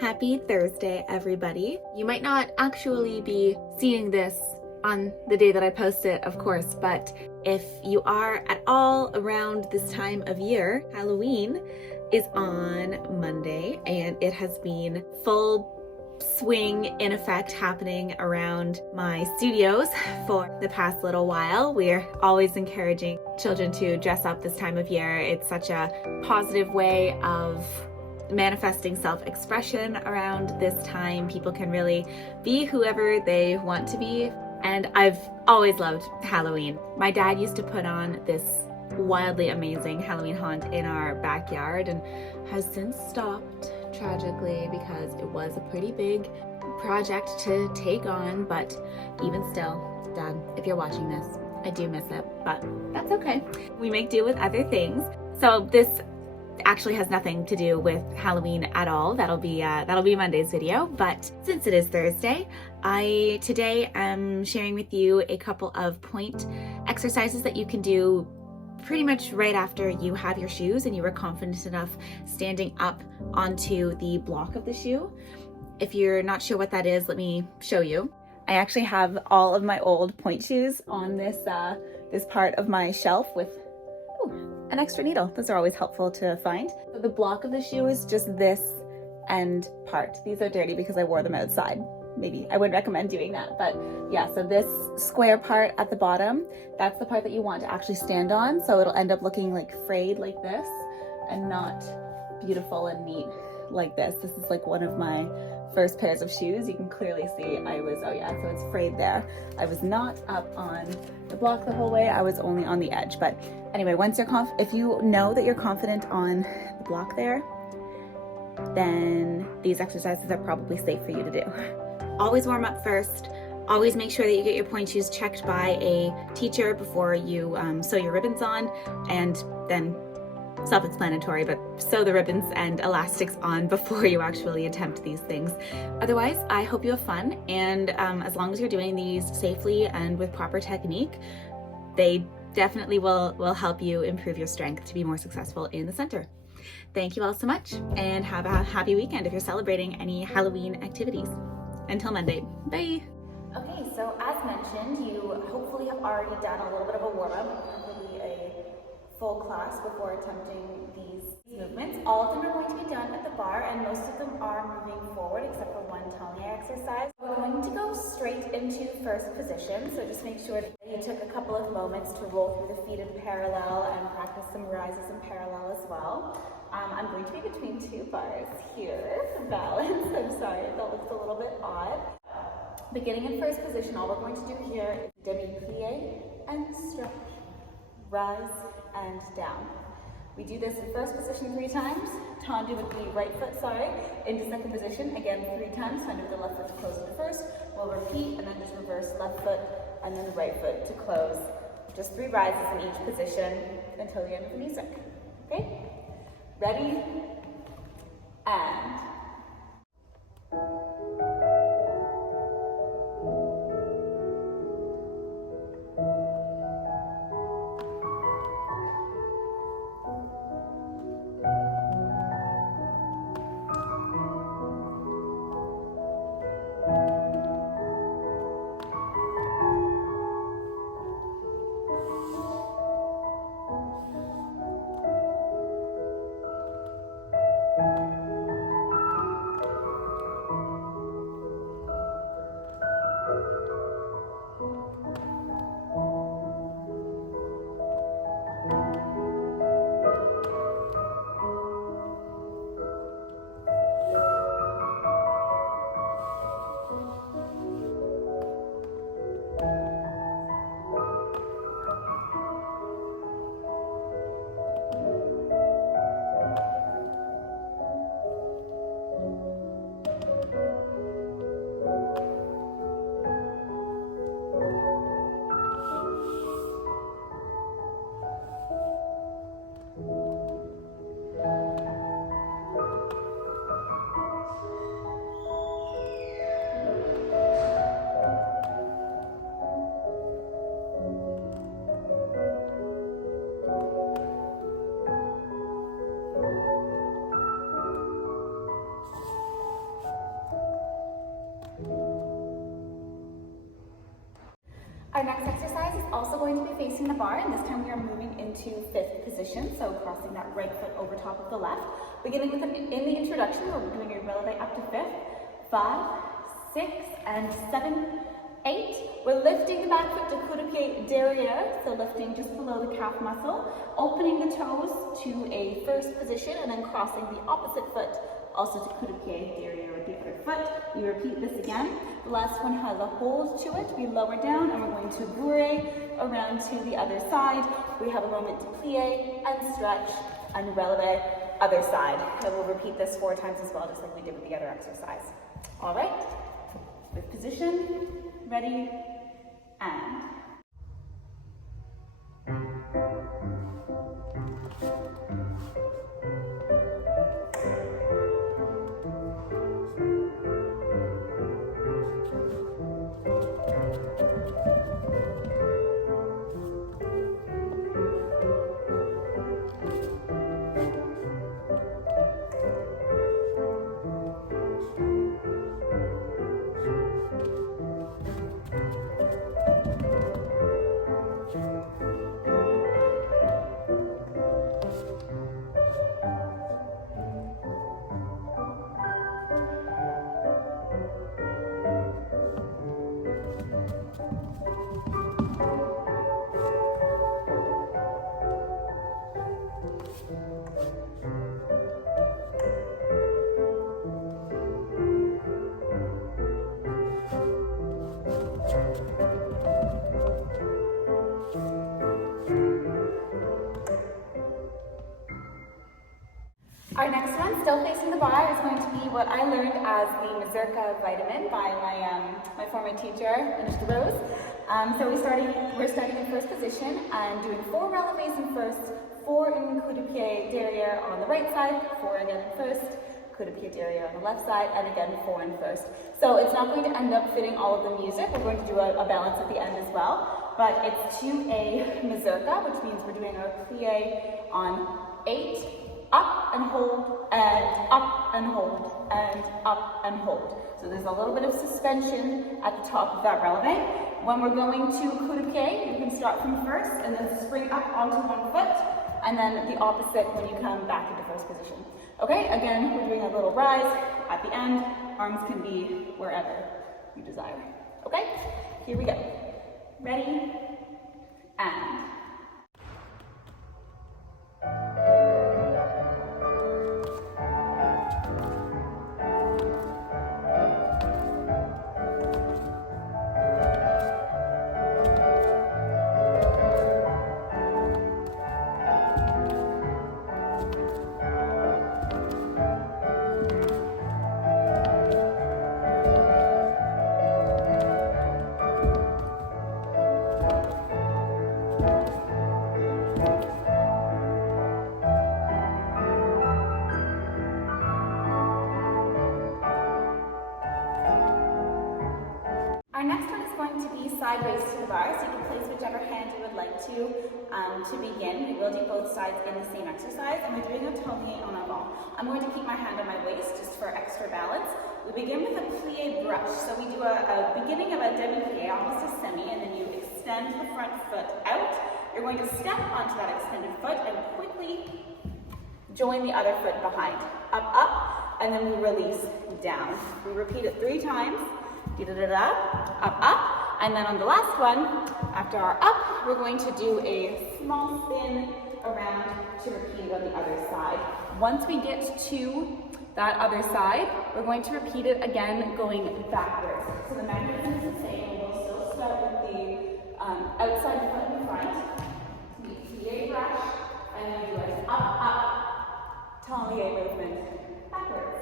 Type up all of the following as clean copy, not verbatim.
Happy Thursday, everybody. You might not actually be seeing this on the day that I post it, of course, but if you are at all around this time of year, Halloween is on Monday, and it has been full swing in effect happening around my studios for the past little while. We're always encouraging children to dress up this time of year. It's such a positive way of manifesting self-expression around this time. People can really be whoever they want to be, and I've always loved Halloween. My dad used to put on this wildly amazing Halloween haunt in our backyard and has since stopped, tragically, because it was a pretty big project to take on. But even still, Dad, if you're watching this, I do miss it, but that's okay. We make do with other things. So this actually has nothing to do with Halloween at all. That'll be Monday's video. But since it is Thursday, I today am sharing with you a couple of pointe exercises that you can do pretty much right after you have your shoes and you were confident enough standing up onto the block of the shoe. If you're not sure what that is, let me show you. I actually have all of my old pointe shoes on this part of my shelf with an extra needle. Those are always helpful to find. So the block of the shoe is just this end part. These are dirty because I wore them outside. Maybe I wouldn't recommend doing that, but yeah, so this square part at the bottom, that's the part that you want to actually stand on, so it'll end up looking like frayed like this and not beautiful and neat like this. This is like one of my first pairs of shoes. You can clearly see so it's frayed there. I was not up on the block the whole way, I was only on the edge. But anyway, once you're if you know that you're confident on the block there, then these exercises are probably safe for you to do. Always warm up first. Always make sure that you get your pointe shoes checked by a teacher before you sew your ribbons on, and then self-explanatory, but sew the ribbons and elastics on before you actually attempt these things. Otherwise, I hope you have fun, and as long as you're doing these safely and with proper technique, they definitely will help you improve your strength to be more successful in the center. Thank you all so much, and have a happy weekend if you're celebrating any Halloween activities. Until Monday, bye! Okay, so as mentioned, you hopefully have already done a little bit of a warm-up, probably a full class before attempting these movements. All of them are going to be done at the bar, and most of them are moving forward except for one tongue exercise. We're going to go straight into first position, so just make sure that you took a couple of moments to roll through the feet in parallel and practice some rises in parallel as well. I'm going to be between two bars here for balance. I'm sorry if that looks a little bit odd. Beginning in first position, all we're going to do here is demi-plie and stretch, rise and down. We do this in first position 3 times, tendu with the right foot, into second position, again 3 times, tendu with the left foot to close into first. We'll repeat and then just reverse left foot and then the right foot to close. Just 3 rises in each position until the end of the music. Okay? Ready? And Our next exercise is also going to be facing the bar, and this time we are moving into 5th position, so crossing that right foot over top of the left. Beginning with in the introduction, we're doing a releve up to 5th, 5, 6, and 7, 8. We're lifting the back foot to coup de pied derriere, so lifting just below the calf muscle, opening the toes to a first position, and then crossing the opposite foot also to coup de pied derriere with the other foot. We repeat this again. The last one has a hold to it. We lower down and we're going to bourre around to the other side. We have a moment to plie and stretch and releve other side. And we'll repeat this 4 times as well, just like we did with the other exercise. All right, with position, ready, and. Our next one, still facing the bar, is going to be what I learned as the Mazurka vitamin by my former teacher, Mr. Rose. So we're starting in first position and doing 4 releves in first, 4 in coup de pied derriere on the right side, 4 again in first, coup de pied derriere on the left side, and again 4 in first. So it's not going to end up fitting all of the music. We're going to do a balance at the end as well, but it's to a Mazurka, which means we're doing our plie on 8, up and hold, and up and hold, and up and hold. So there's a little bit of suspension at the top of that releve. When we're going to coup de pied, you can start from first and then spring up onto one foot, and then the opposite when you come back into first position. Okay, again, we're doing a little rise at the end. Arms can be wherever you desire. Okay, here we go. Ready, and. Our next one is going to be sideways to the bar, so you can place whichever hand you would like to begin. We will do both sides in the same exercise, and we're doing a tourniquet en avant. I'm going to keep my hand on my waist just for extra balance. We begin with a plie brush, so we do a beginning of a demi-plie, almost a semi, and then you extend the front foot out. You're going to step onto that extended foot and quickly join the other foot behind. Up, up, and then we release down. We repeat it 3 times. Da-da-da-da, up, up, and then on the last one, after our up, we're going to do a small spin around to repeat on the other side. Once we get to that other side, we're going to repeat it again going backwards. So the mechanism is the same. We'll still start with the outside foot in front, we plie brush, and then do an up, up, tourniquet movement backwards.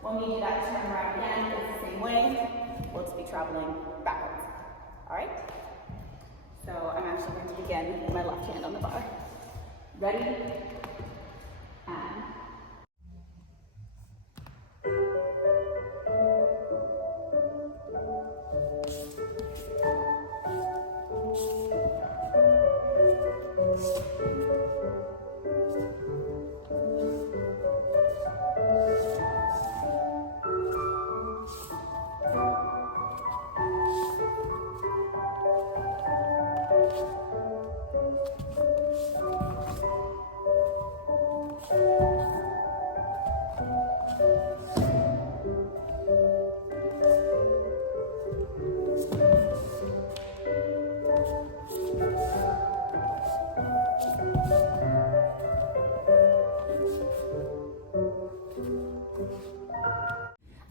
When we do that turn around again, it's the same way. We'll just be traveling backwards. All right? So I'm actually going to begin with my left hand on the bar. Ready? And.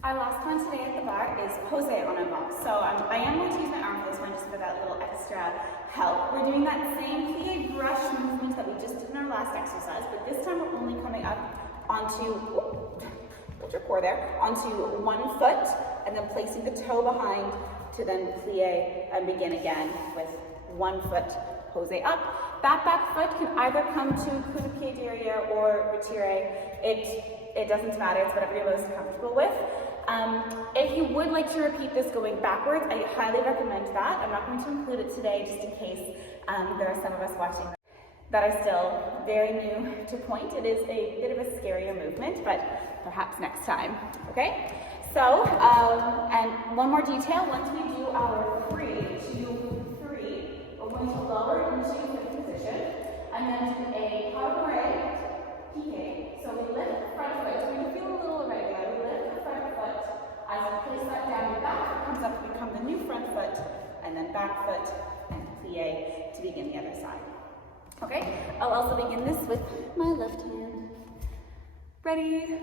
Our last one today at the bar is pose en avant. So I am going to use my arm for this one just for that little extra help. We're doing that same plie brush movement that we just did in our last exercise, but this time we're only coming up onto, hold your core there, onto one foot and then placing the toe behind to then plie and begin again with 1 foot pose up. That back foot can either come to coup de pied derrière or retire. It doesn't matter, it's whatever you're most comfortable with. If you would like to repeat this going backwards, I highly recommend that. I'm not going to include it today just in case there are some of us watching that are still very new to pointe. It is a bit of a scarier movement, but perhaps next time, okay? So, and one more detail, once we do our 3, 2, 3, we're going to lower into the position and then do a cabaret piqué. So we lift the front foot, so we feel a little irregular. We lift the front foot, as we place that down, the back foot comes up to become the new front foot, and then back foot and plie to begin the other side. Okay, I'll also begin this with my left hand. Ready?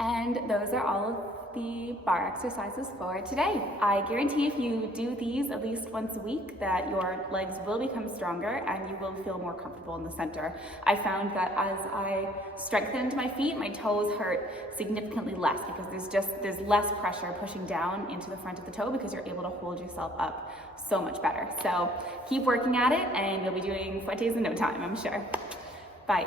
And those are all of the bar exercises for today. I guarantee if you do these at least once a week that your legs will become stronger and you will feel more comfortable in the center. I found that as I strengthened my feet, my toes hurt significantly less because there's less pressure pushing down into the front of the toe because you're able to hold yourself up so much better. So keep working at it and you'll be doing pointes in no time, I'm sure. Bye.